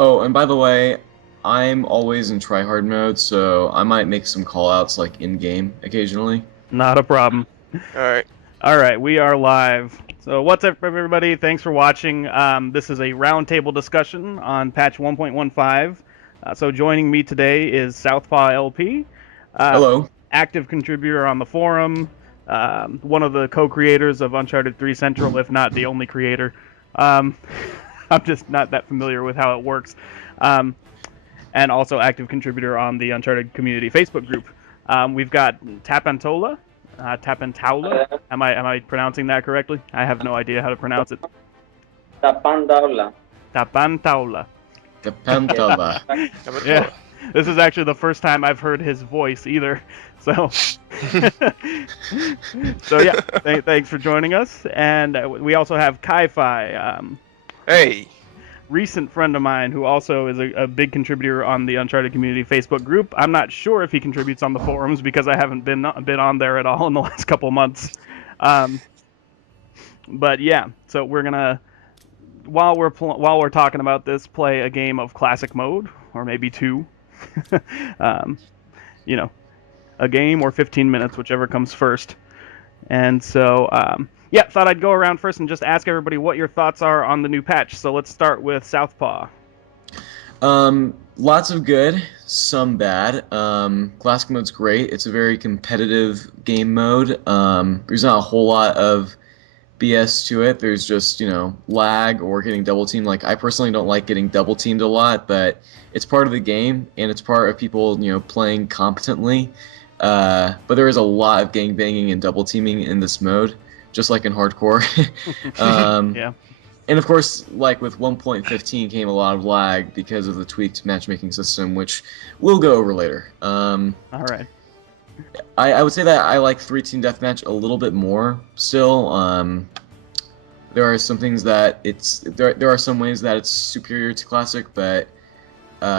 Oh, and by the way, I'm always in tryhard mode, so I might make some callouts like in game occasionally. Not a problem. All right. All right, we are live. So, what's up, everybody? Thanks for watching. This is a roundtable discussion on patch 1.15. So, joining me today is SouthpawLP, uh, Hello. active contributor on the forum, one of the co-creators of Uncharted 3 Central, if not the only creator. Um, I'm just not that familiar with how it works. Um, and also active contributor on the Uncharted community Facebook group. We've got Tapantaola. Am I pronouncing that correctly? I have no idea how to pronounce it. Tapantaola. Tapantaola. Tapantaola. Yeah, this is actually the first time I've heard his voice either. So, yeah, thanks for joining us. And we also have Kai-Fi, Hey. recent friend of mine who also is a big contributor on the Uncharted community Facebook group. I'm not sure if he contributes on the forums because I haven't been on there at all in the last couple months. But yeah, so we're gonna while we're talking about this, play a game of classic mode or maybe two. um, you know, a game or 15 minutes, whichever comes first. And so, yeah, thought I'd go around first and just ask everybody what your thoughts are on the new patch. So let's start with Southpaw. Lots of good, some bad. Classic mode's great. It's a very competitive game mode. There's not a whole lot of BS to it. There's just, lag or getting double teamed. Like, I personally don't like getting double teamed a lot, but it's part of the game, and it's part of people, playing competently. But there is a lot of gang banging and double teaming in this mode, just like in hardcore. Yeah. And of course, like with 1.15 came a lot of lag because of the tweaked matchmaking system, which we'll go over later. All right. I would say that I like 3-team deathmatch a little bit more still. There are some things that there are some ways that it's superior to classic, but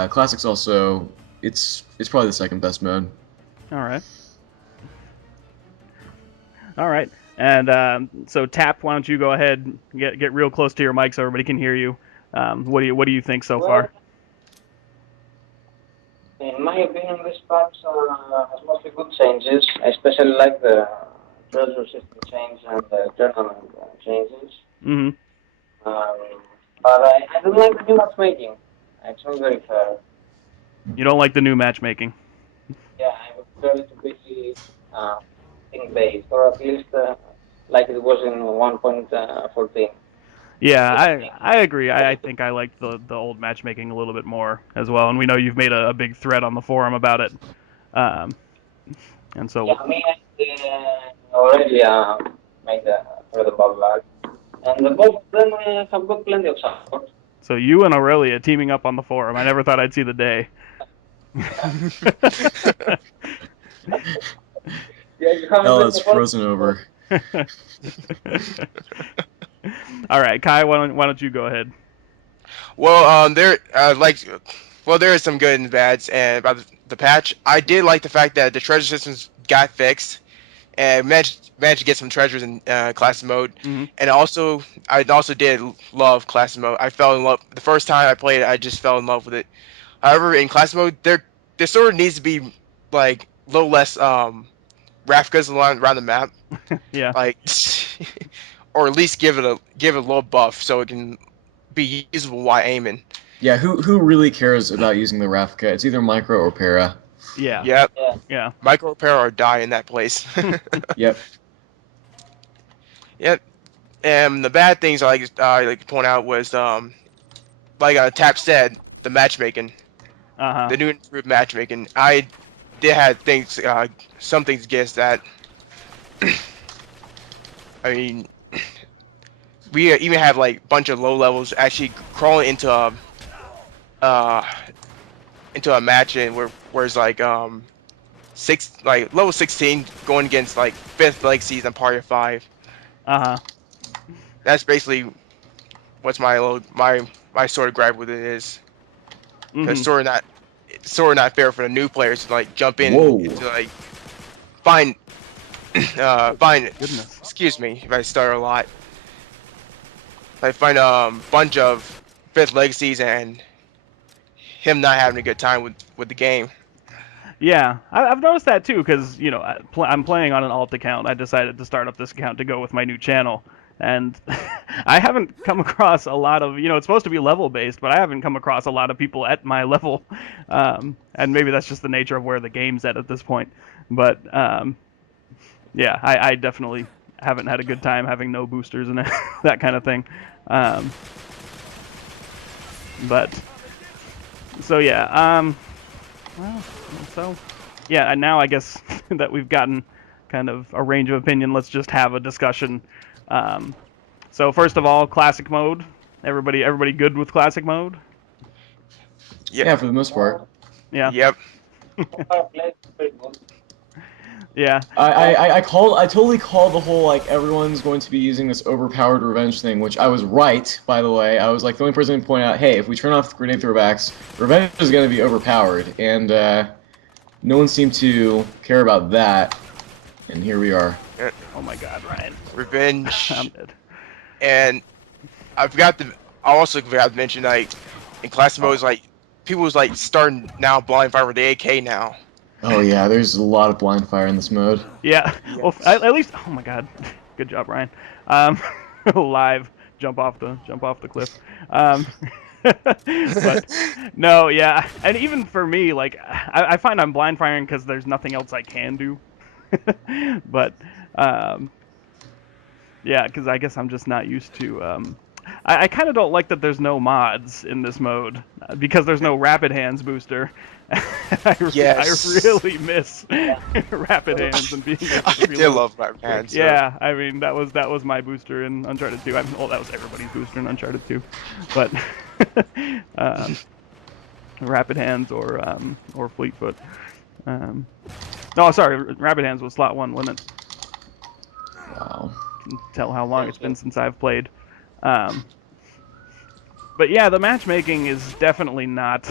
classic's also it's probably the second best mode. All right. All right. And so Tap, why don't you go ahead, get real close to your mic so everybody can hear you. What do you think so far? In my opinion, this patch has mostly good changes. I especially like the treasure system change and the tournament changes. Mm-hmm. But I don't like the new matchmaking. It's not very fair. You don't like the new matchmaking? Yeah, I would prefer it to be thing-based, or at least like it was in 1.14. Yeah, I agree. I think I liked the old matchmaking a little bit more as well. And we know you've made a big thread on the forum about it. And so Yeah, me and already made a thread about that. And both of them have got plenty of support. So you and Aurelia teaming up on the forum. I never thought I'd see the day. Yeah, you haven't Oh, read it's the forum? frozen over. All right, Kai, why don't you go ahead? Well, there is some good and bads and about the patch. I did like the fact that the treasure systems got fixed and managed to get some treasures in classic mode. Mm-hmm. And I also did love classic mode. I fell in love the first time I played it. I just fell in love with it. However, in classic mode, there sort of needs to be like a little less Rafkas around the map, Yeah. like, or at least give it a little buff so it can be usable while aiming. Yeah, who really cares about using the Rafka? It's either micro or para. Yeah. Yep. Yeah. Micro repair or die in that place. Yep. Yep. And the bad things I like to point out was like Tap said, the matchmaking, Uh-huh. the new improved matchmaking. I did have some things against that. I mean, we even have like a bunch of low levels actually crawling into a match and where it's like level 16 going against like 5th legacies and party of 5. Uh-huh. That's basically what's my sort of gripe with it is. Because Mm-hmm. sort of not fair for the new players to like jump in Whoa. to like find Goodness. excuse me if I stutter a lot. I find a bunch of 5th legacies and him not having a good time with the game. Yeah, I've noticed that too, because you know I'm playing on an alt account. I decided to start up this account to go with my new channel, and I haven't come across a lot of, you know, it's supposed to be level based, but I haven't come across a lot of people at my level, and maybe that's just the nature of where the game's at this point. But yeah, I definitely haven't had a good time having no boosters and that kind of thing. But so yeah, well, so yeah, and now I guess that we've gotten kind of a range of opinion, let's just have a discussion. So first of all, classic mode. Everybody good with classic mode? Yep. Yeah, for the most part. Yeah. Yep. Very good. Yeah. I totally called the whole like everyone's going to be using this overpowered revenge thing, which I was right, by the way. I was like the only person to point out, hey, if we turn off the grenade throwbacks, revenge is going to be overpowered, and no one seemed to care about that, and here we are. Oh my God, Ryan. Revenge. I'm dead. And I also forgot to mention, like, in classic mode, like, people was like starting now blind fire with the AK now. Oh yeah, there's a lot of blind fire in this mode. Yeah. Yes. Well, at least. Oh my God. Good job, Ryan. Live jump off the cliff. But no, yeah, and even for me, like I find I'm blind firing because there's nothing else I can do. But yeah, because I guess I'm just not used to. I kind of don't like that there's no mods in this mode because there's no rapid hands booster. Yes. I really miss rapid hands and being able I to did reload. love my hands. Yeah, I mean that was my booster in Uncharted 2. I mean, well, that was everybody's booster in Uncharted 2, but rapid hands or Fleetfoot. No, sorry, rapid hands was slot 1, wasn't it? Wow. Can tell how long it's been since I've played. But yeah, the matchmaking is definitely not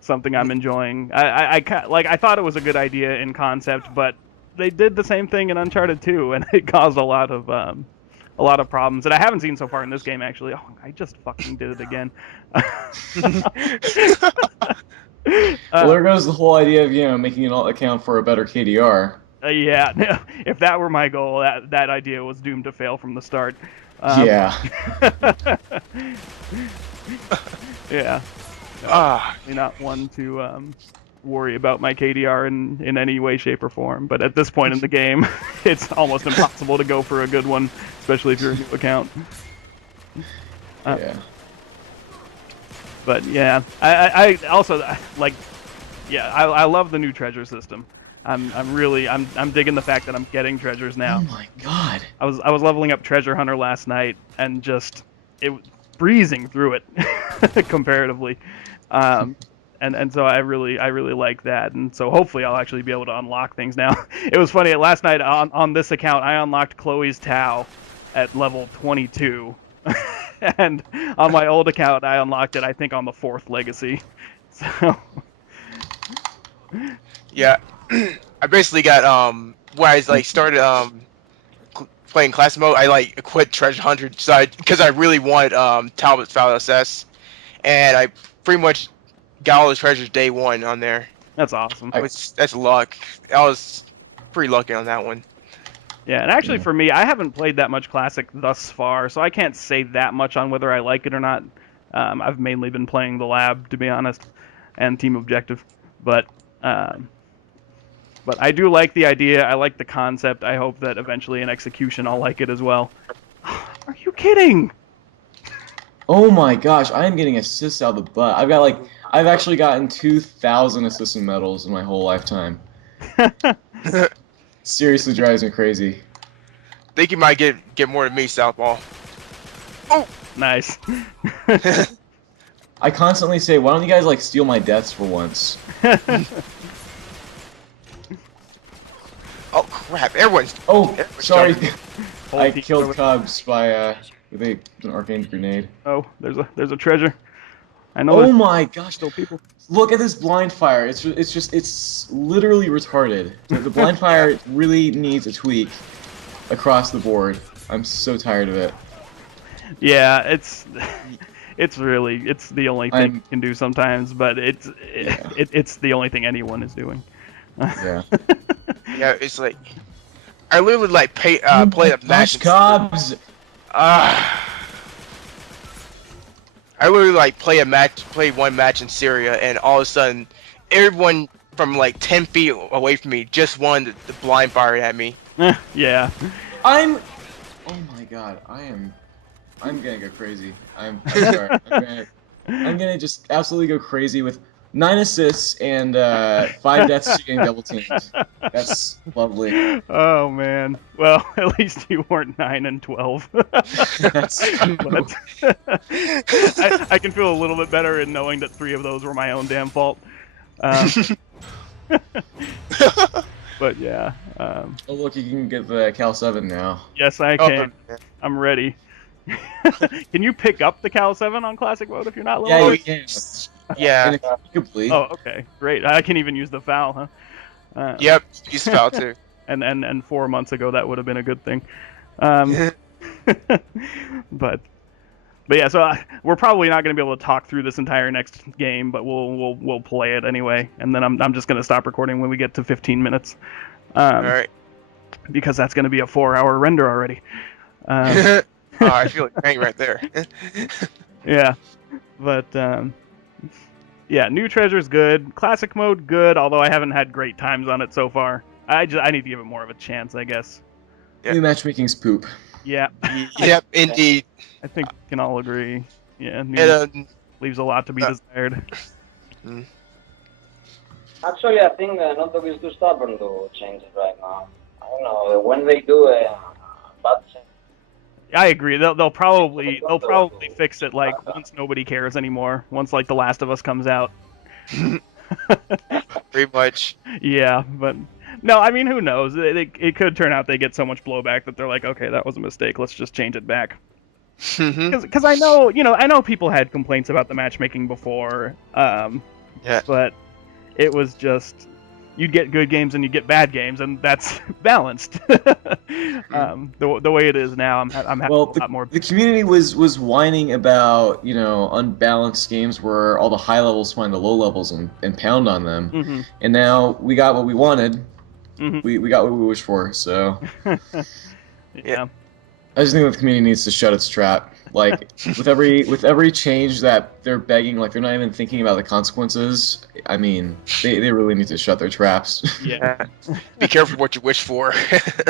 something I'm enjoying. I thought it was a good idea in concept, but they did the same thing in Uncharted 2, and it caused a lot of problems that I haven't seen so far in this game. Actually, oh, I just fucking did it again. Well, there goes the whole idea of, you know, making an alt account for a better KDR. Yeah, if that were my goal, that idea was doomed to fail from the start. Yeah. Yeah. You're not one to worry about my KDR in any way, shape, or form. But at this point in the game, it's almost impossible to go for a good one, especially if you're a new account. Yeah. But yeah, I also like. Yeah, I love the new treasure system. I'm digging the fact that I'm getting treasures now. Oh my God. I was leveling up Treasure Hunter last night and just it was breezing through it comparatively. And so I really like that, and so hopefully I'll actually be able to unlock things now. It was funny, last night on this account I unlocked Chloe's Tau at level 22. And on my old account I unlocked it I think on the 4th legacy. So Yeah. I basically got when I like started playing classic mode, I like quit Treasure Hunter because I really wanted Talbot's Foul SS, and I pretty much got all the treasures day 1 on there. that's awesome. That's luck. I was pretty lucky on that one. Yeah, and actually for me, I haven't played that much Classic thus far, so I can't say that much on whether I like it or not. I've mainly been playing the lab, to be honest, and Team Objective, but I do like the idea. I like the concept. I hope that eventually in execution I'll like it as well. Are you kidding? Oh my gosh, I am getting assists out of the butt. I've actually gotten 2,000 assist and medals in my whole lifetime. Seriously drives me crazy. Think you might get more than me, Southpaw. Oh, Nice. I constantly say, why don't you guys like steal my deaths for once? oh crap! Everyone's Sorry. jumping. I killed Cubs by with an arcane grenade. Oh, there's a treasure. I know. Oh there's my gosh! still people. Look at this blind fire. It's literally retarded. The blind fire really needs a tweak across the board. I'm so tired of it. Yeah, it's the only thing you can do sometimes, but it's the only thing anyone is doing. Yeah. Yeah, it's like I literally like play a match. Gosh, Cobbs. I literally like play one match in Syria, and all of a sudden, everyone from like 10 feet away from me just wanted to blind fire at me. Yeah. Oh my God, I'm gonna go crazy. I'm sorry. I'm gonna just absolutely go crazy with 9 assists and 5 deaths getting double teamed. That's lovely. Oh man. Well, at least you weren't 9 and 12. That's true. But I can feel a little bit better in knowing that 3 of those were my own damn fault. But yeah. Oh look, you can get the Cal 7 now. Yes, I can. I'm ready. Can you pick up the Cal 7 on Classic Mode if you're not level? Yeah, you can. Yeah. Complete. Oh, okay, great. I can even use the foul, huh? Yep, use foul too. And 4 months ago that would have been a good thing. But yeah, so we're probably not going to be able to talk through this entire next game, but we'll play it anyway, and then I'm just going to stop recording when we get to 15 minutes. All right. Because that's going to be a 4-hour render already. Oh, I feel like bang right there. Yeah, but yeah, New Treasure's good. Classic Mode good, although I haven't had great times on it so far. I need to give it more of a chance, I guess. Yeah. New matchmaking's poop. Yeah. Yep, indeed. I think we can all agree. Yeah, And, leaves a lot to be desired. Actually, I think Naughty is too stubborn to change it right now. I don't know, when they do a bad change. I agree. They'll probably fix it like once nobody cares anymore. Once like The Last of Us comes out. pretty much. Yeah, but no, I mean, who knows? It could turn out they get so much blowback that they're like, okay, that was a mistake. Let's just change it back. Because I know people had complaints about the matchmaking before. Yeah. But it was just you'd get good games and you'd get bad games, and that's balanced. The way it is now, I'm having a lot more. The community was whining about unbalanced games where all the high levels find the low levels and pound on them, and now we got what we wanted. We got what we wished for. So Yeah. I just think the community needs to shut its trap. Like with every change that they're begging, like they're not even thinking about the consequences. I mean, they really need to shut their traps. Yeah. Be careful what you wish for.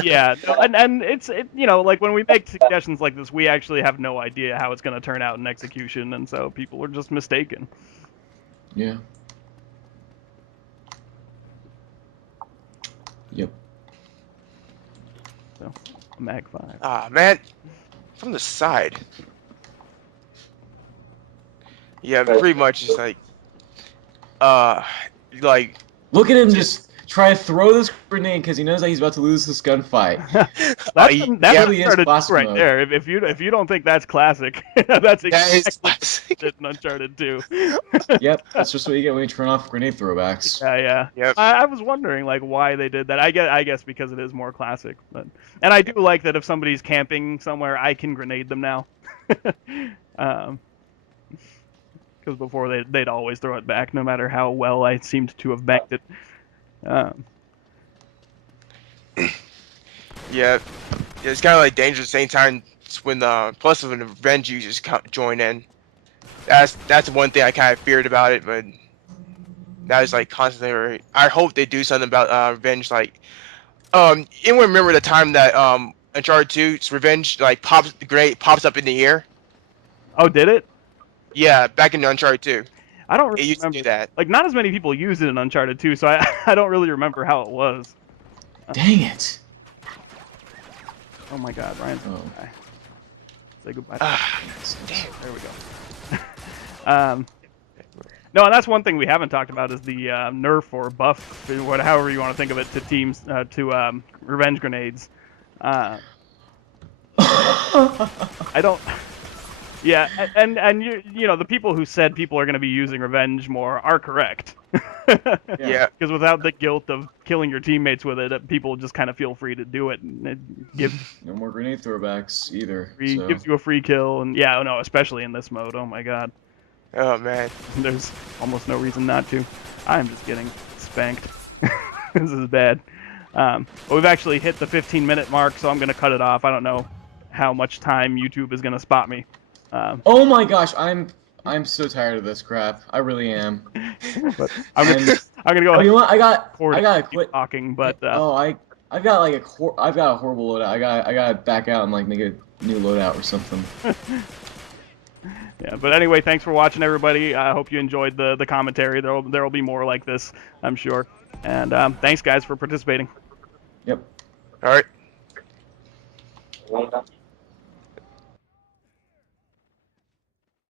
Yeah, and it's like when we make suggestions like this, we actually have no idea how it's going to turn out in execution, and so people are just mistaken. Yeah. Yep. So, Mag 5. Ah, man. From the side. Yeah, pretty much it's like Look at him just try to throw this grenade because he knows that he's about to lose this gunfight. That's really is classic right mode. there. If you don't think that's classic, that's exactly that is classic. in Uncharted 2. Yep, that's just what you get when you turn off grenade throwbacks. Yeah. Yep. I was wondering like why they did that. I guess because it is more classic, and I do like that if somebody's camping somewhere, I can grenade them now. Because before they'd always throw it back, no matter how well I seemed to have banked it. Yeah, it's kind of like dangerous at the same time when the plus of an revenge users join in. That's one thing I kind of feared about it, but that is like constantly. I hope they do something about revenge. Like, anyone remember the time that Uncharted 2's revenge the grenade pops up in the air? Oh, did it? Yeah, back in Uncharted 2. I don't really It used to remember do that. Like, not as many people use it in Uncharted 2, so I don't really remember how it was. Dang it! Oh my God, Ryan's gonna die. Say goodbye. Damn. There we go. No, and that's one thing we haven't talked about is the nerf or buff, however you want to think of it, to teams to revenge grenades. I don't. Yeah, and the people who said people are going to be using revenge more are correct. Yeah. Because without the guilt of killing your teammates with it, people just kind of feel free to do it, and it No more grenade throwbacks either. So gives you a free kill. And yeah, no, especially in this mode. Oh my god, Oh man. there's almost no reason not to. I'm just getting spanked. This is bad. But we've actually hit the 15-minute mark, so I'm gonna cut it off. I don't know how much time YouTube is gonna spot me. oh my gosh, I'm so tired of this crap. I really am. But I'm gonna go Oh, ahead you know what? I and gotta keep quit. talking. But I've got like I've got a horrible loadout. I gotta back out and like make a new loadout or something. yeah. But anyway, thanks for watching, everybody. I hope you enjoyed the commentary. There'll be more like this, I'm sure. And thanks, guys, for participating. Yep. All right. Welcome.